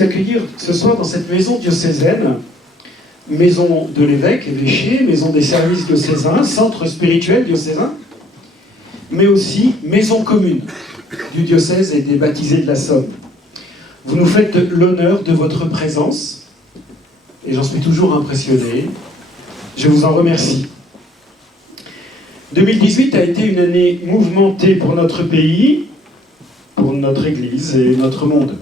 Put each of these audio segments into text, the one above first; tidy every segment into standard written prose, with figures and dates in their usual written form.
vous accueillir ce soir dans cette maison diocésaine, maison de l'évêque, évêché, maison des services diocésains, centre spirituel diocésain, mais aussi maison commune du diocèse et des baptisés de la Somme. Vous nous faites l'honneur de votre présence, et j'en suis toujours impressionné. Je vous en remercie. 2018 a été une année mouvementée pour notre pays, pour notre Église et notre monde.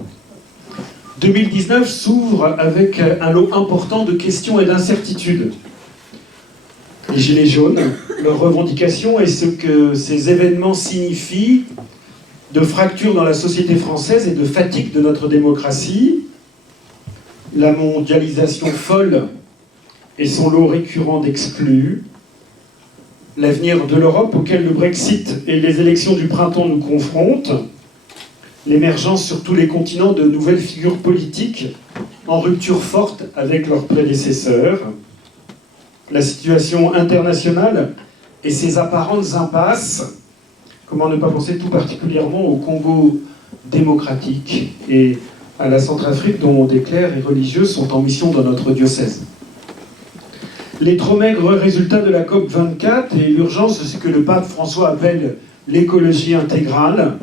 2019 s'ouvre avec un lot important de questions et d'incertitudes. Les Gilets jaunes, leurs revendications et ce que ces événements signifient de fracture dans la société française et de fatigue de notre démocratie, la mondialisation folle et son lot récurrent d'exclus, l'avenir de l'Europe auquel le Brexit et les élections du printemps nous confrontent, l'émergence sur tous les continents de nouvelles figures politiques en rupture forte avec leurs prédécesseurs, la situation internationale et ses apparentes impasses. Comment ne pas penser tout particulièrement au Congo démocratique et à la Centrafrique dont des clercs et religieux sont en mission dans notre diocèse. Les trop maigres résultats de la COP24 et l'urgence de ce que le pape François appelle l'écologie intégrale,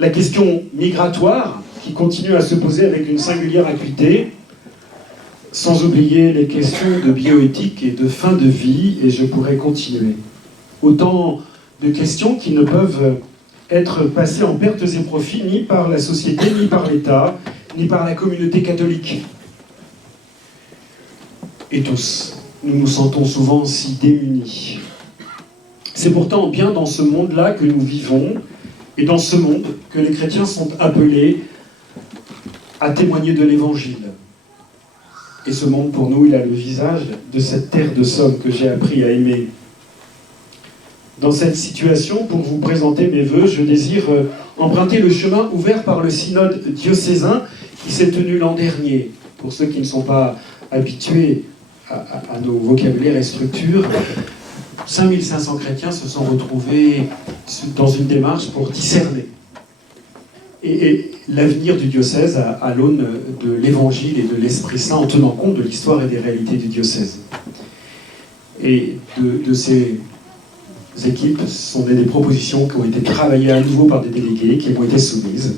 la question migratoire qui continue à se poser avec une singulière acuité, sans oublier les questions de bioéthique et de fin de vie, et je pourrais continuer. Autant de questions qui ne peuvent être passées en pertes et profits ni par la société, ni par l'État, ni par la communauté catholique. Et tous, nous nous sentons souvent si démunis. C'est pourtant bien dans ce monde-là que nous vivons, et dans ce monde que les chrétiens sont appelés à témoigner de l'Évangile. Et ce monde, pour nous, il a le visage de cette terre de Somme que j'ai appris à aimer. Dans cette situation, pour vous présenter mes vœux, je désire emprunter le chemin ouvert par le synode diocésain qui s'est tenu l'an dernier. Pour ceux qui ne sont pas habitués à nos vocabulaires et structures, 5500 chrétiens se sont retrouvés dans une démarche pour discerner et l'avenir du diocèse à l'aune de l'Évangile et de l'Esprit Saint en tenant compte de l'histoire et des réalités du diocèse. Et de ces équipes sont des propositions qui ont été travaillées à nouveau par des délégués, qui ont été soumises,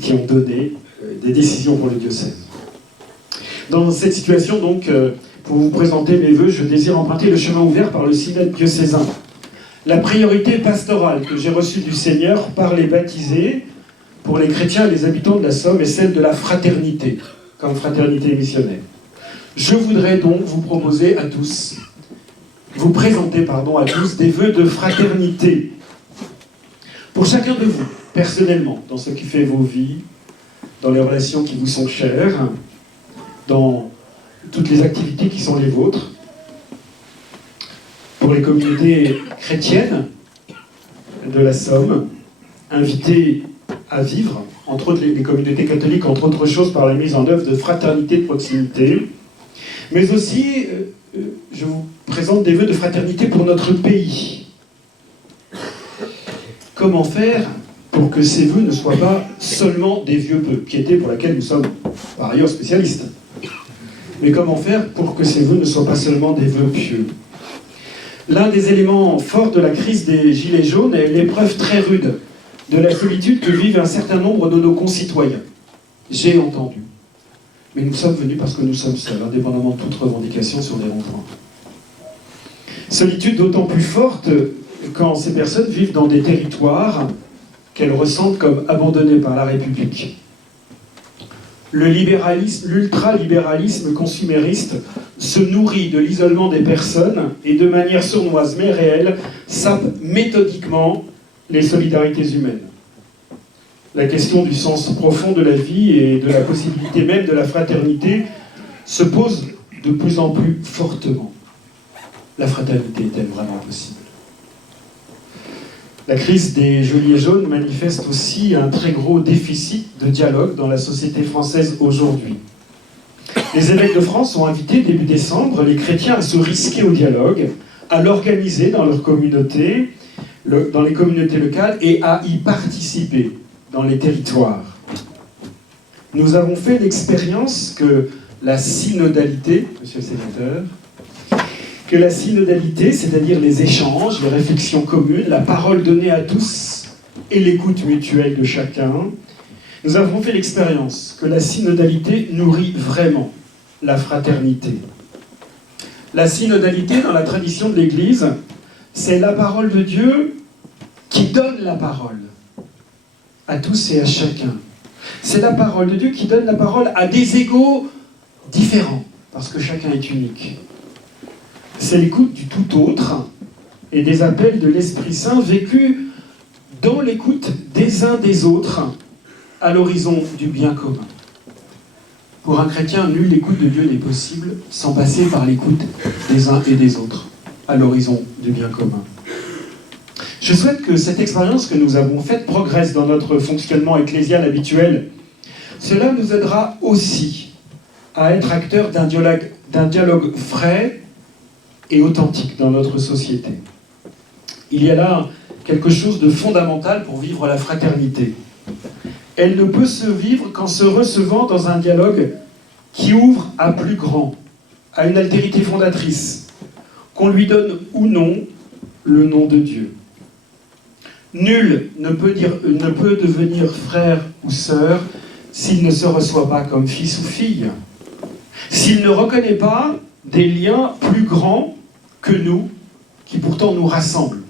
qui ont donné des décisions pour le diocèse. Dans cette situation, donc, pour vous présenter mes vœux, je désire emprunter le chemin ouvert par le synode diocésain. La priorité pastorale que j'ai reçue du Seigneur par les baptisés, pour les chrétiens et les habitants de la Somme, est celle de la fraternité, comme fraternité missionnaire. Je voudrais donc vous proposer à tous, vous présenter, à tous, des vœux de fraternité. Pour chacun de vous, personnellement, dans ce qui fait vos vies, dans les relations qui vous sont chères, dans toutes les activités qui sont les vôtres, pour les communautés chrétiennes de la Somme, invitées à vivre, entre autres les communautés catholiques, entre autres choses par la mise en œuvre de fraternité de proximité, mais aussi, je vous présente des vœux de fraternité pour notre pays. Comment faire pour que ces vœux ne soient pas seulement des vœux piétés pour lesquels nous sommes par ailleurs spécialistes, mais comment faire pour que ces vœux ne soient pas seulement des vœux pieux? L'un des éléments forts de la crise des Gilets jaunes est l'épreuve très rude de la solitude que vivent un certain nombre de nos concitoyens. J'ai entendu. Mais nous sommes venus parce que nous sommes seuls, indépendamment de toute revendication sur les ronds-points. Solitude d'autant plus forte quand ces personnes vivent dans des territoires qu'elles ressentent comme abandonnés par la République. Le libéralisme, l'ultralibéralisme consumériste se nourrit de l'isolement des personnes et de manière sournoise mais réelle sape méthodiquement les solidarités humaines. La question du sens profond de la vie et de la possibilité même de la fraternité se pose de plus en plus fortement. La fraternité est-elle vraiment possible? La crise des Gilets jaunes manifeste aussi un très gros déficit de dialogue dans la société française aujourd'hui. Les évêques de France ont invité début décembre les chrétiens à se risquer au dialogue, à l'organiser dans leur communauté, dans les communautés locales et à y participer dans les territoires. nous avons fait l'expérience que la synodalité, monsieur le sénateur, que la synodalité, c'est-à-dire les échanges, les réflexions communes, la parole donnée à tous et l'écoute mutuelle de chacun, nous avons fait l'expérience que la synodalité nourrit vraiment la fraternité. La synodalité, dans la tradition de l'Église, c'est la parole de Dieu qui donne la parole à tous et à chacun. C'est la parole de Dieu qui donne la parole à des égaux différents, parce que chacun est unique. C'est l'écoute du tout autre et des appels de l'Esprit Saint vécus dans l'écoute des uns des autres à l'horizon du bien commun. Pour un chrétien, nulle écoute de Dieu n'est possible sans passer par l'écoute des uns et des autres à l'horizon du bien commun. Je souhaite que cette expérience que nous avons faite progresse dans notre fonctionnement ecclésial habituel. Cela nous aidera aussi à être acteurs d'un dialogue frais et authentique dans notre société. Il y a là quelque chose de fondamental pour vivre la fraternité. Elle ne peut se vivre qu'en se recevant dans un dialogue qui ouvre à plus grand, à une altérité fondatrice, qu'on lui donne ou non le nom de Dieu. Nul ne peut devenir frère ou sœur s'il ne se reçoit pas comme fils ou fille, s'il ne reconnaît pas des liens plus grands que nous, qui pourtant nous rassemblent.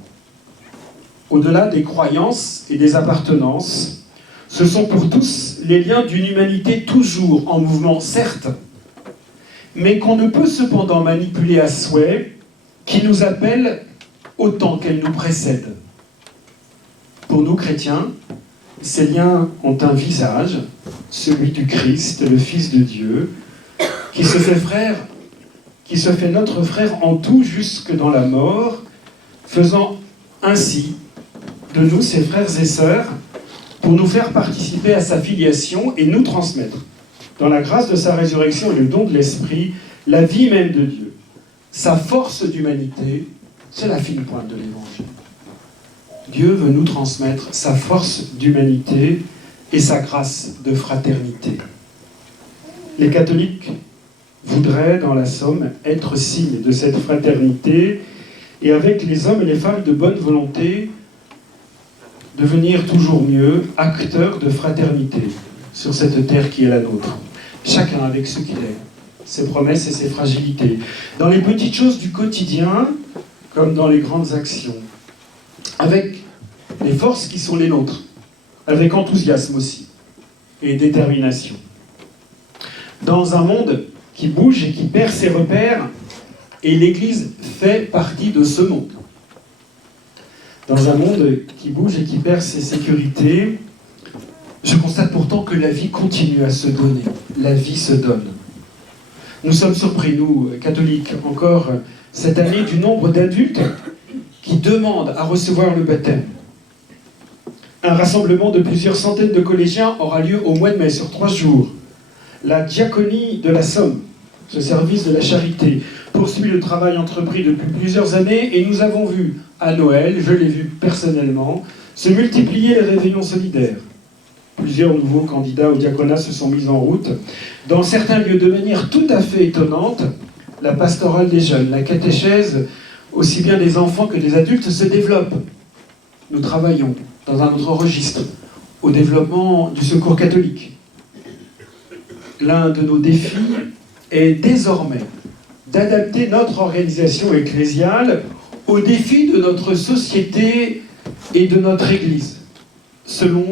Au-delà des croyances et des appartenances, ce sont pour tous les liens d'une humanité toujours en mouvement, certes, mais qu'on ne peut cependant manipuler à souhait, qui nous appelle autant qu'elle nous précède. Pour nous chrétiens, ces liens ont un visage, celui du Christ, le Fils de Dieu, qui se fait frère, qui se fait notre frère en tout jusque dans la mort, faisant ainsi de nous ses frères et sœurs, pour nous faire participer à sa filiation et nous transmettre, dans la grâce de sa résurrection et le don de l'Esprit, la vie même de Dieu. Sa force d'humanité, c'est la fine pointe de l'Évangile. Dieu veut nous transmettre sa force d'humanité et sa grâce de fraternité. Les catholiques voudraient, dans la somme, être signe de cette fraternité et avec les hommes et les femmes de bonne volonté, devenir toujours mieux acteurs de fraternité sur cette terre qui est la nôtre. Chacun avec ce qu'il est, ses promesses et ses fragilités. Dans les petites choses du quotidien, comme dans les grandes actions. Avec les forces qui sont les nôtres. Avec enthousiasme aussi. Et détermination. Dans un monde qui bouge et qui perd ses repères, et l'Église fait partie de ce monde. Dans un monde qui bouge et qui perd ses sécurités, je constate pourtant que la vie continue à se donner. La vie se donne. Nous sommes surpris, nous, catholiques, encore cette année, du nombre d'adultes qui demandent à recevoir le baptême. Un rassemblement de plusieurs centaines de collégiens aura lieu au mois de mai, sur 3 jours. La diaconie de la Somme, ce service de la charité, poursuit le travail entrepris depuis plusieurs années et nous avons vu à Noël, je l'ai vu personnellement, se multiplier les réveillons solidaires. Plusieurs nouveaux candidats au diaconat se sont mis en route. Dans certains lieux, de manière tout à fait étonnante, la pastorale des jeunes, la catéchèse, aussi bien des enfants que des adultes, se développe. Nous travaillons dans un autre registre, au développement du secours catholique. L'un de nos défis est désormais d'adapter notre organisation ecclésiale aux défis de notre société et de notre Église, selon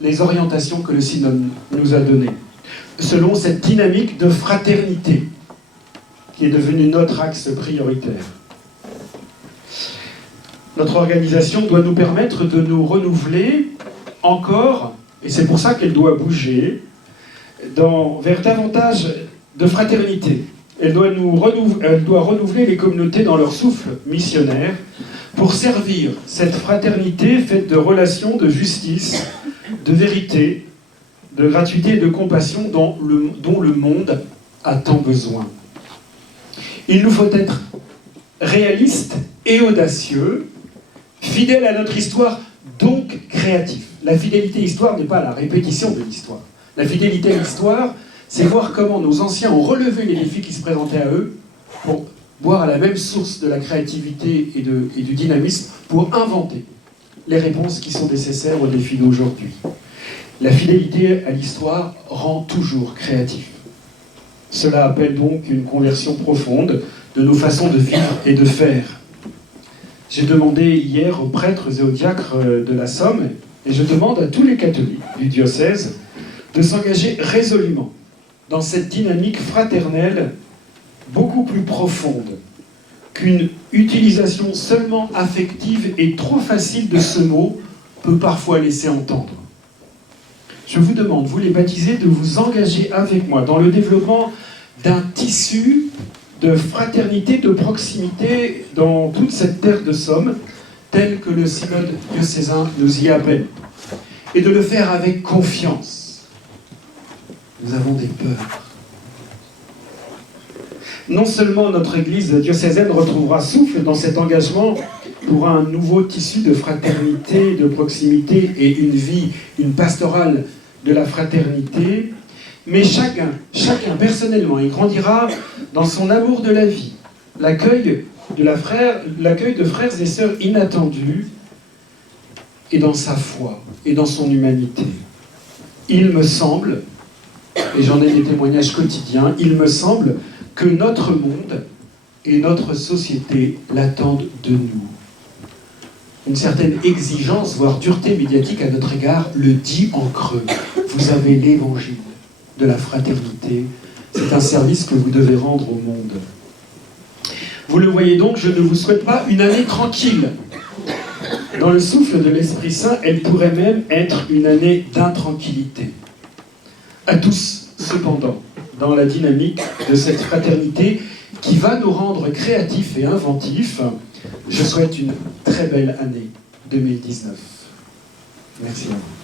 les orientations que le synode nous a données, selon cette dynamique de fraternité qui est devenue notre axe prioritaire. Notre organisation doit nous permettre de nous renouveler encore, et c'est pour ça qu'elle doit bouger, vers davantage de fraternité. Elle doit renouveler les communautés dans leur souffle missionnaire pour servir cette fraternité faite de relations, de justice, de vérité, de gratuité et de compassion dont le monde a tant besoin. Il nous faut être réalistes et audacieux, fidèles à notre histoire, donc créatifs. La fidélité histoire n'est pas la répétition de l'histoire, La fidélité à l'histoire, c'est voir comment nos anciens ont relevé les défis qui se présentaient à eux pour boire à la même source de la créativité et du dynamisme pour inventer les réponses qui sont nécessaires aux défis d'aujourd'hui. La fidélité à l'histoire rend toujours créatif. Cela appelle donc une conversion profonde de nos façons de vivre et de faire. J'ai demandé hier aux prêtres et aux diacres de la Somme, et je demande à tous les catholiques du diocèse de s'engager résolument dans cette dynamique fraternelle beaucoup plus profonde qu'une utilisation seulement affective et trop facile de ce mot peut parfois laisser entendre. Je vous demande, vous les baptisés, de vous engager avec moi dans le développement d'un tissu de fraternité, de proximité dans toute cette terre de Somme, tel que le synode diocésain nous y appelle, et de le faire avec confiance. Nous avons des peurs. Non seulement notre Église diocésaine retrouvera souffle dans cet engagement pour un nouveau tissu de fraternité, de proximité et une vie, une pastorale de la fraternité, mais chacun personnellement, il grandira dans son amour de la vie, l'accueil de frères et sœurs inattendus, et dans sa foi, et dans son humanité. Il me semble, et j'en ai des témoignages quotidiens, il me semble que notre monde et notre société l'attendent de nous. Une certaine exigence, voire dureté médiatique à notre égard, le dit en creux. Vous avez l'évangile de la fraternité. C'est un service que vous devez rendre au monde. Vous le voyez donc, je ne vous souhaite pas une année tranquille. Dans le souffle de l'Esprit Saint, elle pourrait même être une année d'intranquillité. À tous, cependant, dans la dynamique de cette fraternité qui va nous rendre créatifs et inventifs, je souhaite une très belle année 2019. Merci à vous.